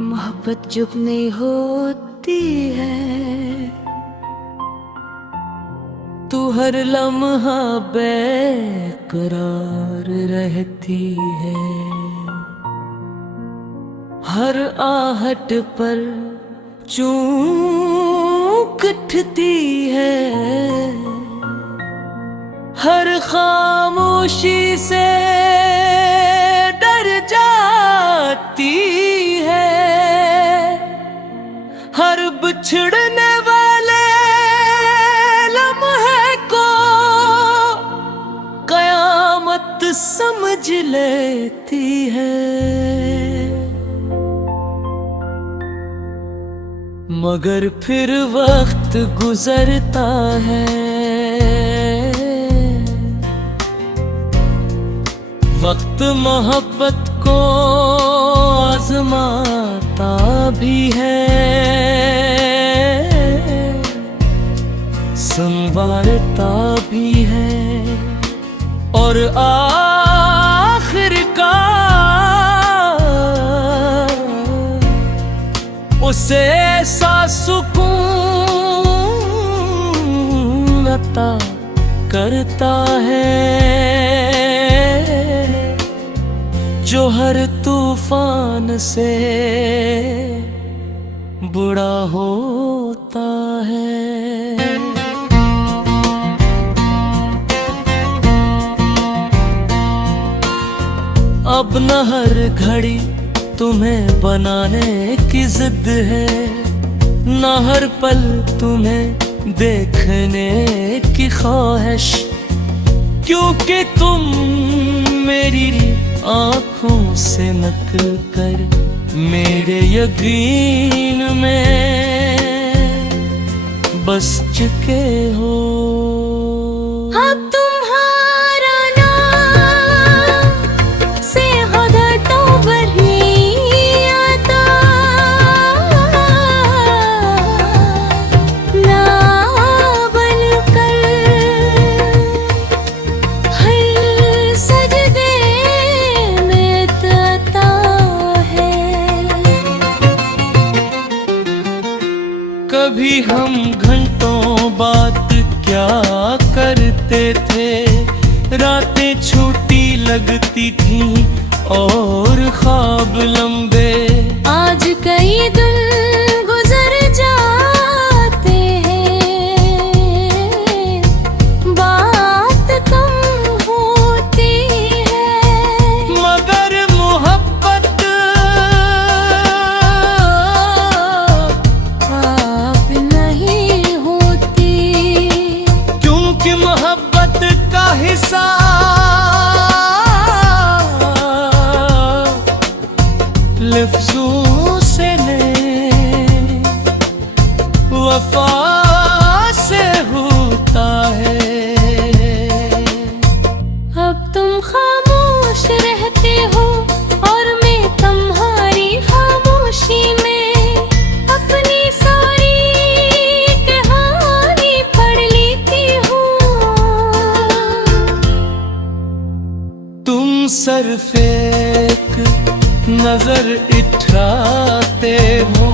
मोहब्बत चुप नहीं होती है, तू हर लम्हा बेकरार रहती है। हर आहट पर चूक उठती है, हर खामोशी से डर जाती है। हर बिछड़ने वाले लम्हे को कयामत समझ लेती है। मगर फिर वक्त गुजरता है, वक्त मोहब्बत को आजमाता भी है, संवारता भी है और आखिरकार उसे ऐसा सुकून अता करता है जो हर तूफान से बुरा होता है। अब न हर घड़ी तुम्हें बनाने की जिद है, न हर पल तुम्हें देखने की ख्वाहिश, क्योंकि तुम मेरी आँखों से नकल कर मेरे यकीन में बस चुके हो। अब तुम्हारा नाम से खुदा तो बरी आता, ना बनकर हर सजदे में ताता है। कभी हम घंटों बात क्या करते थे, रातें छोटी लगती थीं और ख्वाब लंबे। आज कई दिन गुजर जाते हैं, बात कम होती है, मगर मोहब्बत आप नहीं होती, क्योंकि मोहब्बत का हिसाब लफ्जों से नहीं वफा से होता है। अब तुम खामोश रहते हो और मैं तुम्हारी खामोशी में अपनी सारी कहानी पढ़ लेती हूँ। तुम सिर्फ एक नजर इठराते हो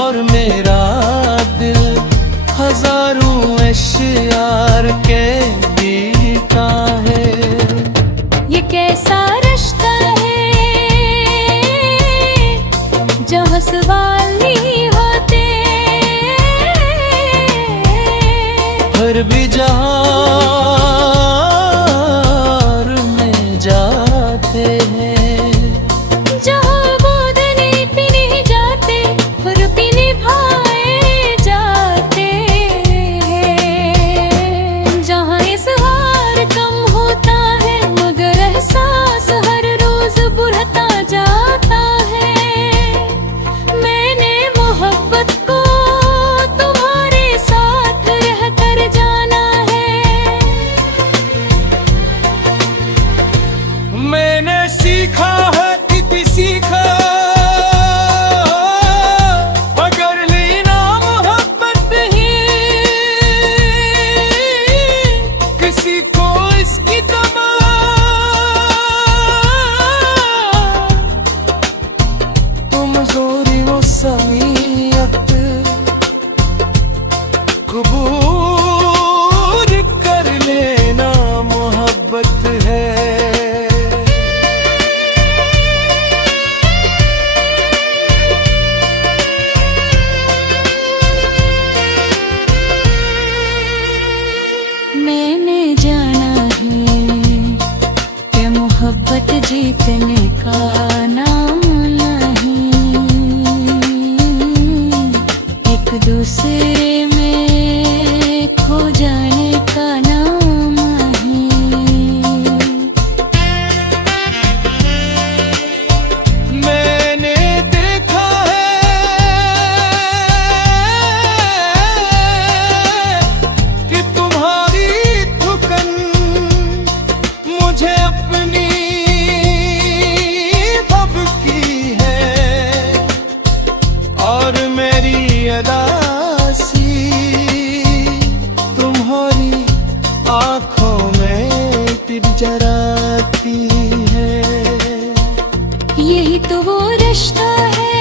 और मेरा दिल हजारों अश्यार के बीता है। ये कैसा रिश्ता है जहाँ सवाल नहीं होते, फिर भी जहार में जाते हैं, जहाँ गोदने पे नहीं जाते और पे निभाए जाते हैं, जहाँ इज़हार कम होता है मगर एहसास हर रोज बढ़ता जाता है। मैंने मोहब्बत को तुम्हारे साथ रहकर जाना है। मैंने सीखा है इति सीखा, अगर लेना मोहब्बत ही किसी को इसकी तमा तुम जोरी मोहब्बत जीतने का नाम नहीं, एक दूसरे में खो जाने का नाम नहीं। मैंने देखा है कि तुम्हारी थुकन मुझे अपनी भभकी है, और मेरी अदासी तुम्हारी आंखों में तिर जराती है। यही तो वो रिश्ता है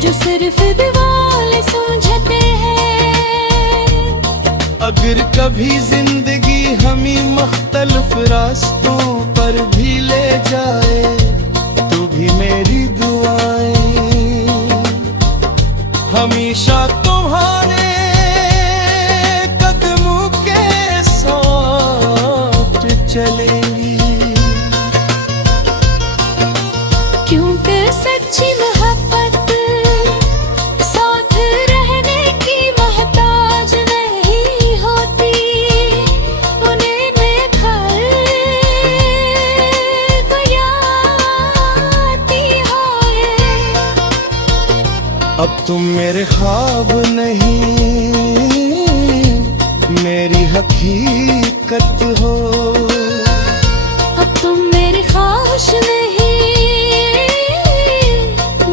जो सिर्फ दीवार समझते हैं। अगर कभी जिंदगी हमें मुख्तलिफ रास्तों पर भी ले जाए तो भी मेरी दुआएं हमेशा तुम्हारे कदमों के साथ चलेंगी। क्योंकि सच्ची मोहब्बत साथ रहने की मोहताज नहीं होती, उन्हें में खल गयाती है। अब तुम मेरे ख्वाब नहीं, मेरी हकीकत हो। अब तुम मेरी ख्वाहिश नहीं,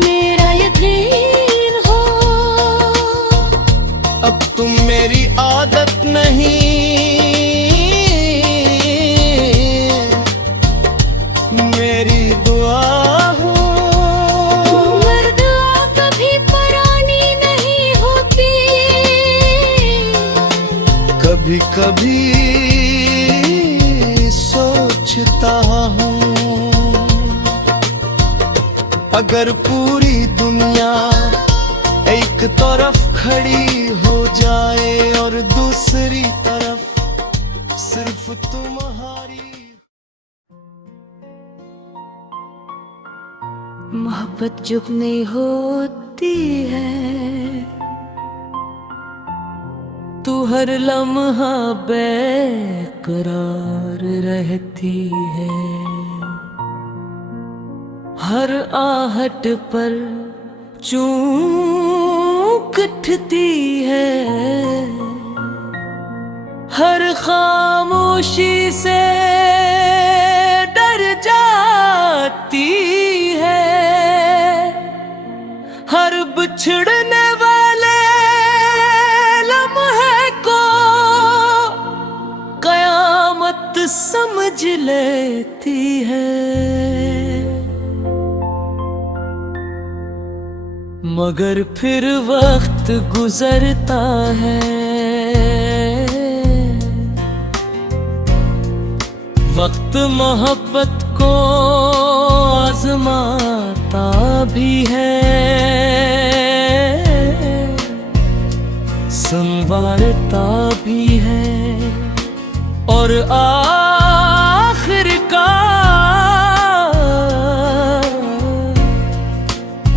मेरा यकीन हो। अब तुम मेरी आदत नहीं, मेरी दुआ हो। मर्दा कभी पुरानी नहीं होती, कभी कभी सोचता हूँ अगर पूरी दुनिया एक तरफ खड़ी हो जाए और दूसरी तरफ सिर्फ तुम्हारी। मोहब्बत चुप नहीं होती है, तू हर लम्हा बेकरार रहती है, हर आहट पर चूक उठती है, हर खामोशी से डर जाती है, हर बिछड़ने वाले लम्हे को कयामत समझ लेती है। मगर फिर वक्त गुजरता है, वक्त मोहब्बत को आजमाता भी है, संवारता भी है, और आखिरकार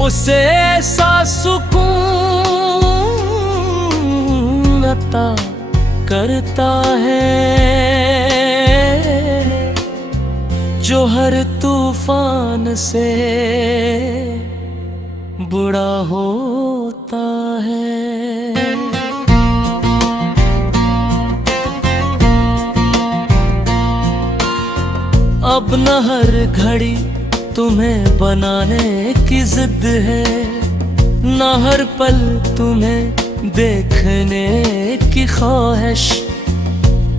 उसे ऐसा सुकून अता करता है जो हर तूफान से बुरा होता है। अब न हर घड़ी तुम्हें बनाने की जिद है, न हर पल तुम्हें देखने की ख्वाहिश,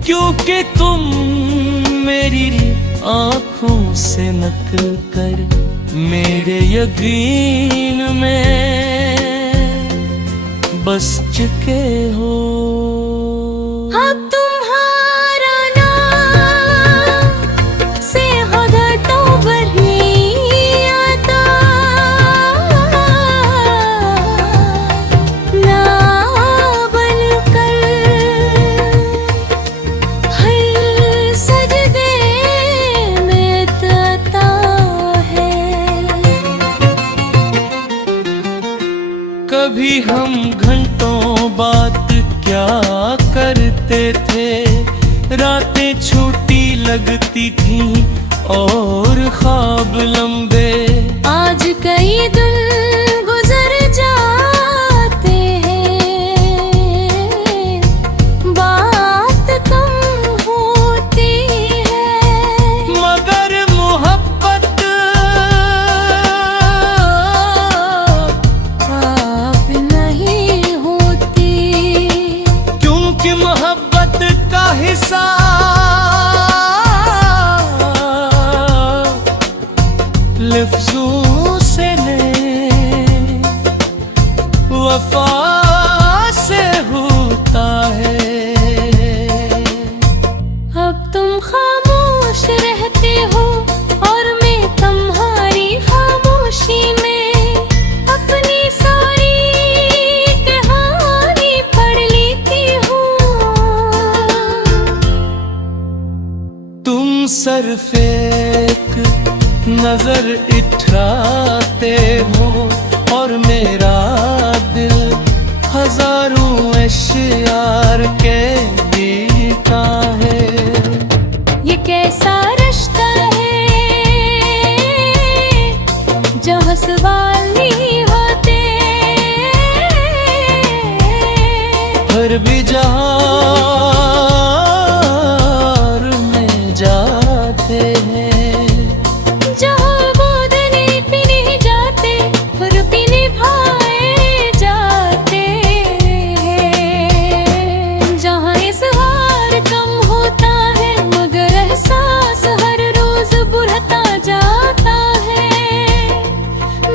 क्योंकि तुम मेरी आँखों से नकल कर मेरे यकीन में बस चुके हो। अब तुम्हारा नाम से खुदा तो बही आता, ना बनकर हर सजदे हम घंटों बात क्या करते थे, रातें छोटी लगती थी और ख्वाब लंबे। आज कई दिन गुजर जाते हैं, बात कम होती है, मगर मोहब्बत अब नहीं होती, क्योंकि मोहब्बत का हिसाब लफ्जों से नहीं वफा से होता है। अब तुम खामोश रहते हो और मैं तुम्हारी खामोशी में अपनी सारी कहानी पढ़ लेती हूँ। तुम सिर्फ एक नजर इठराते हो और मेरा दिल हजारों अश्यार के बीता है। ये कैसा रिश्ता है जहाँ सवाल नहीं होते, हर भी जहां में जाते हैं, जहाँ गोदने पे नहीं जाते और भी निभाए जाते हैं, जहाँ इज़हार कम होता है मगर एहसास हर रोज बढ़ता जाता है।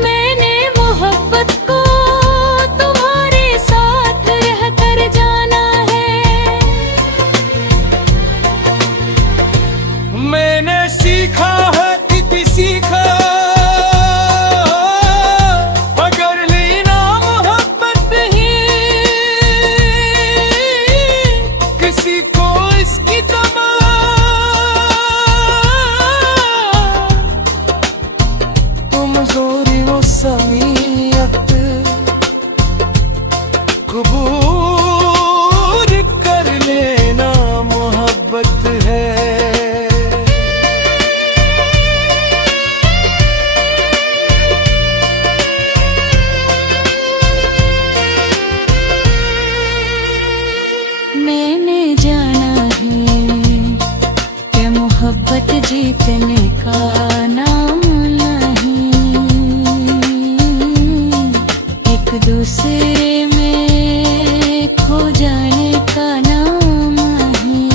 मैंने मोहब्बत को तुम्हारे साथ रहकर जाना है। मैंने सीखा है सीखा, अगर लेना मोहब्बत ही किसी को इसकी तमा, कमजोरी वो समीयत कबूल कर लेना मोहब्बत है। मैंने जाना है कि मोहब्बत जीतने का नाम नहीं, एक दूसरे में खो जाने का नाम नहीं।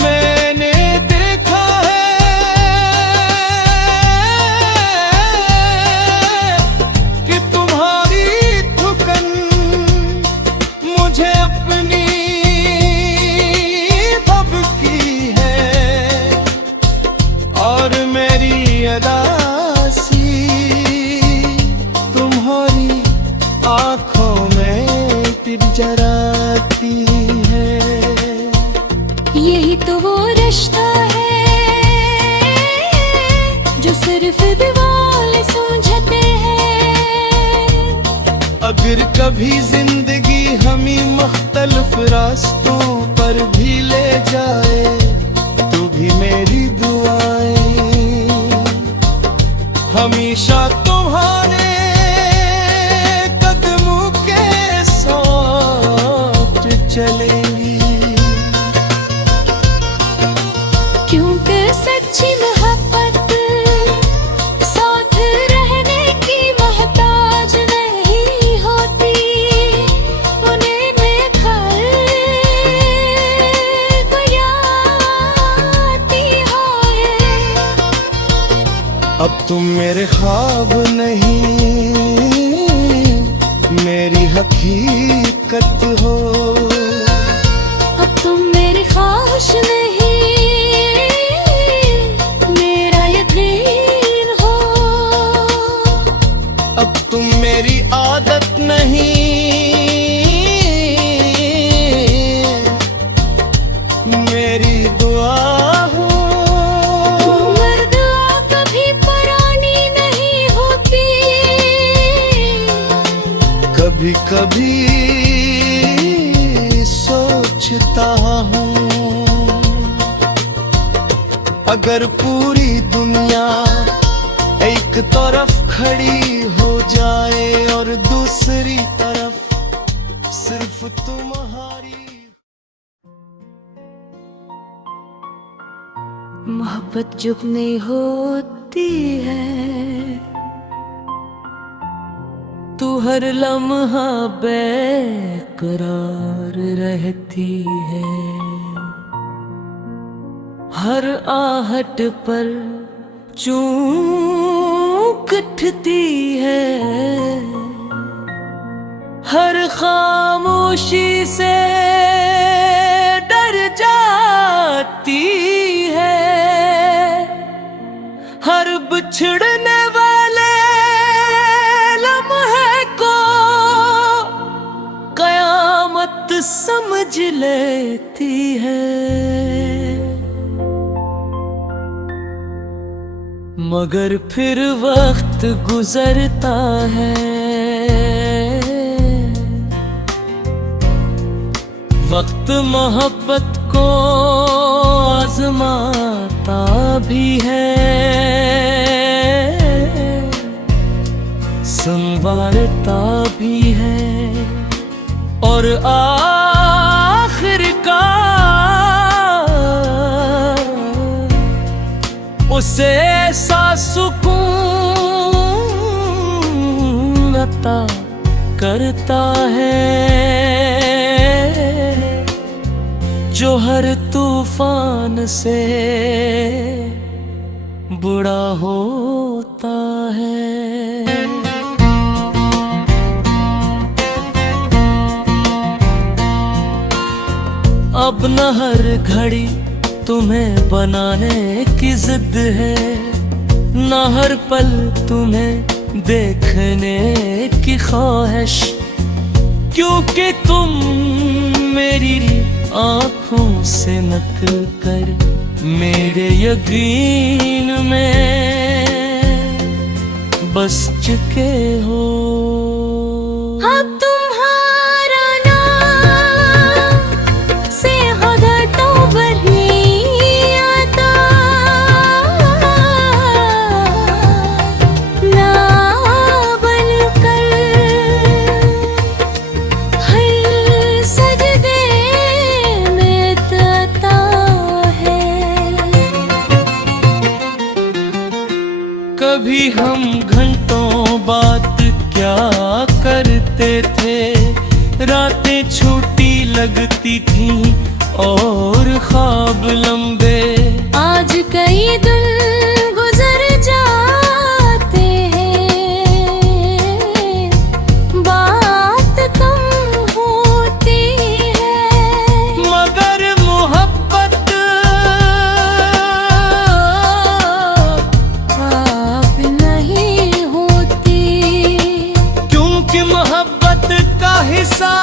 मैंने देखा है कि तुम्हारी थुकन मुझे अपनी धबकी है और मेरी अदासी तुम्हारी आंखों में तिरजराती है। यही तो वो रिश्ता है जो सिर्फ दीवार समझते हैं। अगर कभी जिंदगी हमें मुख्तलिफ रास्तों पर भी ले जाए तो भी मेरी दुआएं हमेशा तुम्हारे कदमों के साथ चलेंगी। क्योंकि सच्ची मोहब्बत साथ रहने की मोहताज नहीं होती, उन्हें में खल बयाती है। अब तुम मेरे ख्वाब नहीं मेरी हकीकत हो, अब तुम मेरी ख्वाहिश नहीं मेरा यकीन हो, अब तुम मेरी आदत नहीं मेरी दुआ हो। मर्द कभी पुरानी नहीं कभी सोचता हूँ, अगर पूरी दुनिया एक तरफ खड़ी हो जाए और दूसरी तरफ सिर्फ तुम्हारी। मोहब्बत चुप नहीं होती है, तू हर लम्हा बेकरार रहती है, हर आहट पर चूक उठती है, हर खामोशी से डर जाती है, हर बिछड़ने वाले लम्हे को कयामत समझ लेती है। मगर फिर वक्त गुजरता है, वक्त मोहब्बत को आजमाता भी है, संवारता भी है, और आखिरकार उसे ऐसा सुकून अता करता है जो हर तूफान से बुरा होता है। अब न हर घड़ी तुम्हें बनाने की जिद है, न हर पल तुम्हें देखने की ख्वाहिश, क्योंकि तुम मेरी आँखों से नकल कर मेरे यकीन में बस चुके हो। अब तुम्हारा नाम से ग़दरतों भरी आता, ना बनकर हर सजदे में तता है। कभी हम घंटों बात क्या करते थे, रातें छोटी लगती थीं और ख्वाब लंबे, आज कई दिन गुजर जाते हैं, बात कम होती है, मगर मोहब्बत आप नहीं होती, क्योंकि मोहब्बत का हिसाब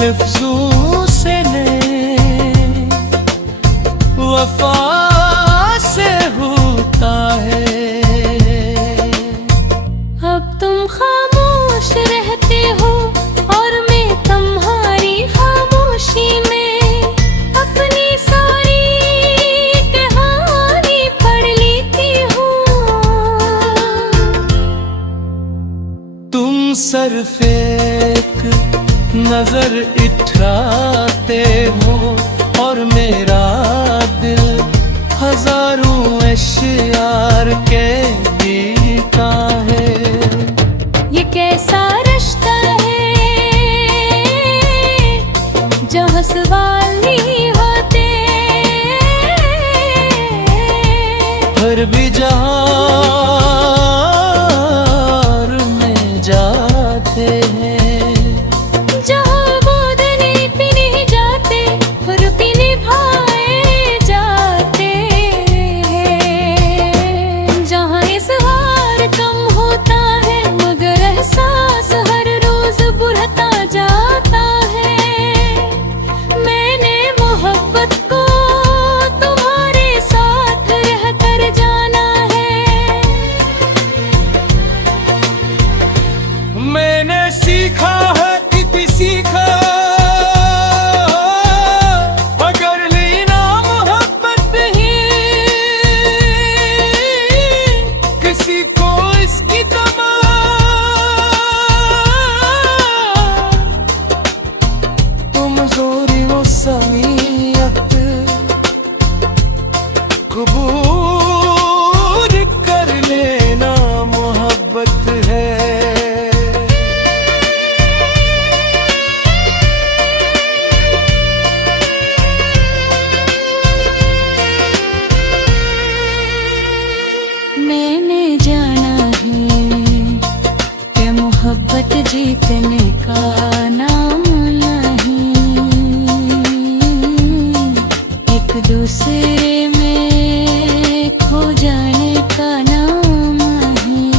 लफ्जों से नहीं वफा से होता है। अब तुम खामोश रहते हो और मैं तुम्हारी खामोशी में अपनी सारी कहानी पढ़ लेती हूँ। तुम सिर्फ एक नजर इठराते हो और मेरा दिल हजारों अश्यार के बीता है। ये कैसा रिश्ता है जहाँ सवाल नहीं होते, फिर भी जहां में जाते हैं, जहाँ गोदने पे नहीं जाते और पीने भाए जाते हैं, जहाँ इज़हार कम होता है मगर एहसास हर रोज बढ़ता जाता है। मैंने मोहब्बत को तुम्हारे साथ रहकर जाना है, का नाम नहीं, एक दूसरे में खो जाने का नाम नहीं।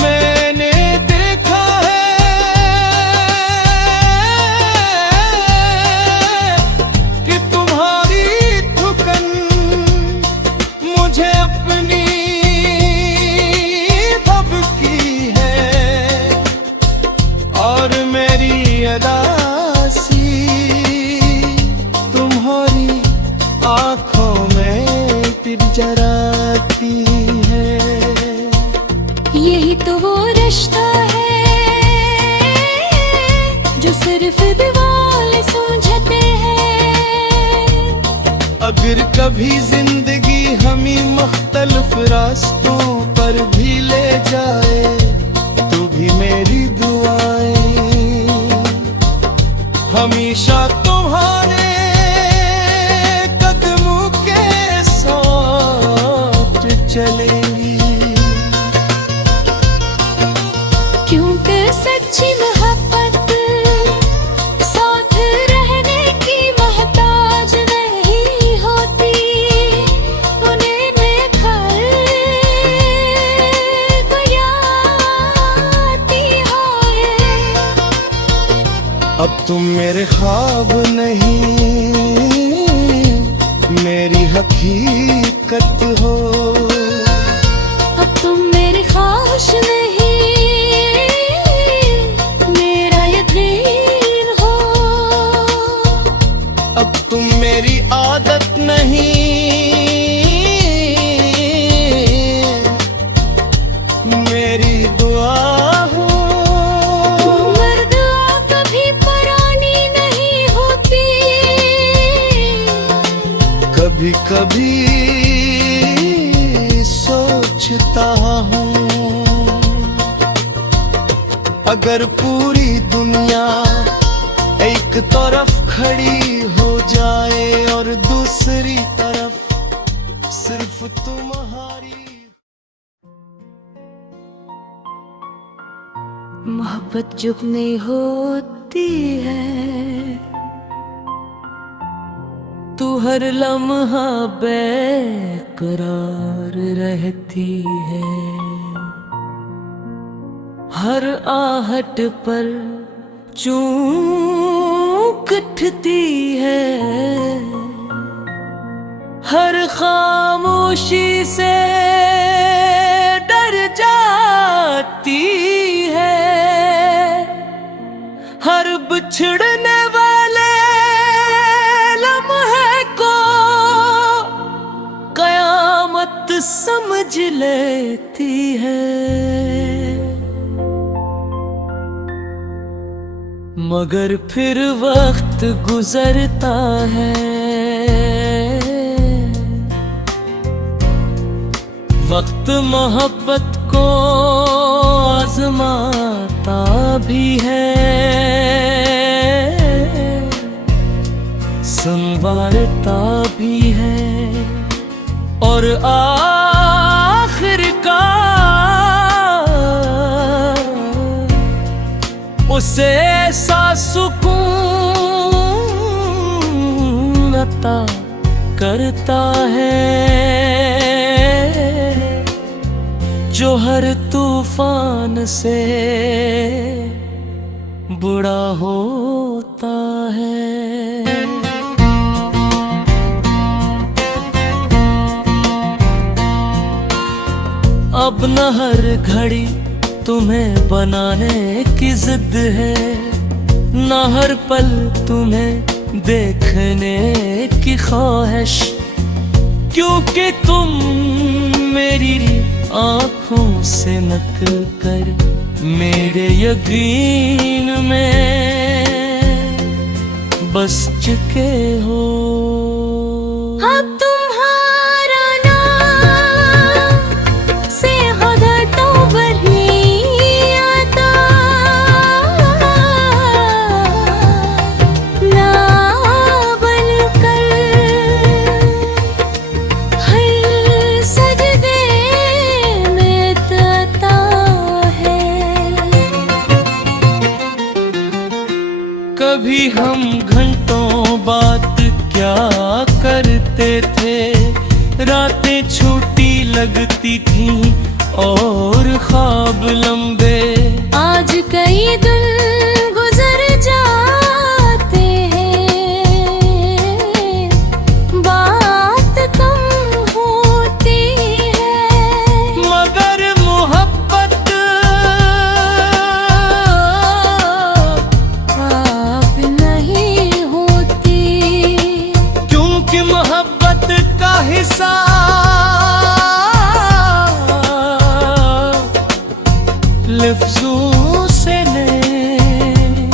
मैंने देखा है कि तुम्हारी थुकन मुझे अपनी भबकी है, और मेरी अदासी तुम्हारी आंखों में तिर जराती है। यही तो वो रिश्ता है जो सिर्फ दीवार समझते हैं। अगर कभी जिंदगी हमें मुख्तलिफ रास्तों पर भी ले जाए तो भी मेरी दुआएं हमेशा तुम्हारे कदमों के साथ चलेंगी। क्योंकि सच्ची मोहब्बत साथ रहने की मोहताज नहीं होती, उन्हें निखर बयाती है। अब तुम मेरे ख्वाब नहीं, मेरी हकीकत हो। अब तुम मेरी ख्वाहिश नहीं, मेरा यकीन हो। अब तुम मेरी आदत नहीं, मेरी दुआ हो। मर्दुआ कभी पुरानी नहीं होती, कभी कभी सोचता हूँ अगर पूरी दुनिया एक तरफ खड़ी हो जाए और दूसरी तरफ सिर्फ तुम्हारी। मोहब्बत चुप नहीं होती है, तू हर लम्हा बेकरार रहती है, हर आहट पर चूक उठती है, हर खामोशी से डर जाती है, हर बिछड़ने वाले लम्हे को कयामत समझ लेती है। मगर फिर वक्त गुजरता है, वक्त मोहब्बत को आजमाता भी है, संवारता भी है, और आखिरकार उसे ऐसा सुकून अता करता है जो हर तूफान से बुरा होता है। अब न हर घड़ी तुम्हें बनाने की जिद है, न हर पल तुम्हें देखने की ख्वाहिश, क्योंकि तुम मेरी आँखों से नकल कर मेरे यकीन में बस चुके हो। अब तुम्हारा नाम से खुदा तो बनी आता, ना बनकर हर सजदे में भी हम घंटों बात क्या करते थे, रातें छोटी लगती थी और ख्वाब लंबे। आज कई दिन गुजर जाते हैं, बात कम होती है, मगर मोहब्बत अब नहीं होती, क्योंकि मोहब्बत का हिसाब लफ्जों से नहीं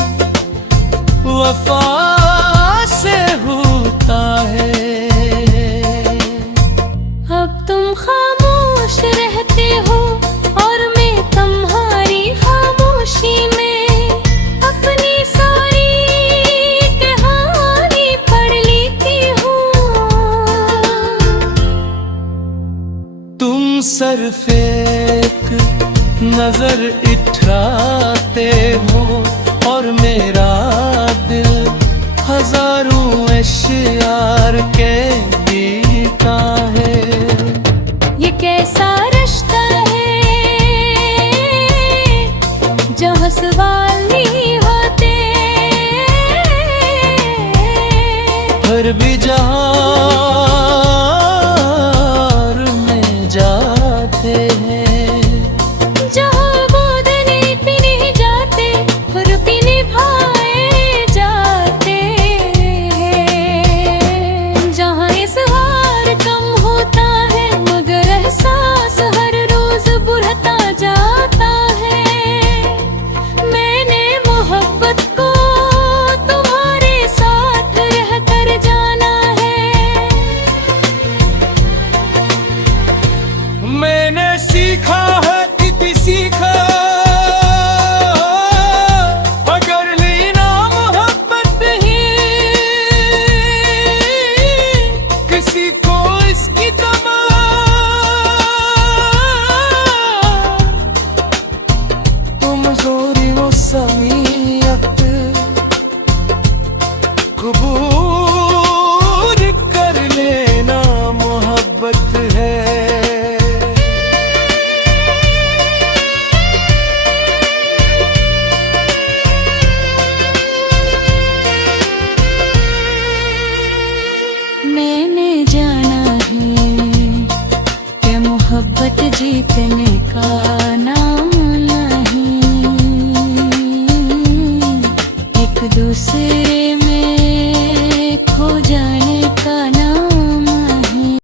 वफा से होता है। अब तुम खामोश रहते हो और मैं तुम्हारी खामोशी में अपनी सारी कहानी पढ़ लेती हूँ। तुम सिर्फ एक नजर इठराते हो और मेरा दिल हजारों अश्यार के बीता है। ये कैसा रिश्ता है जहाँ सवाल नहीं होते, फिर भी जहाँ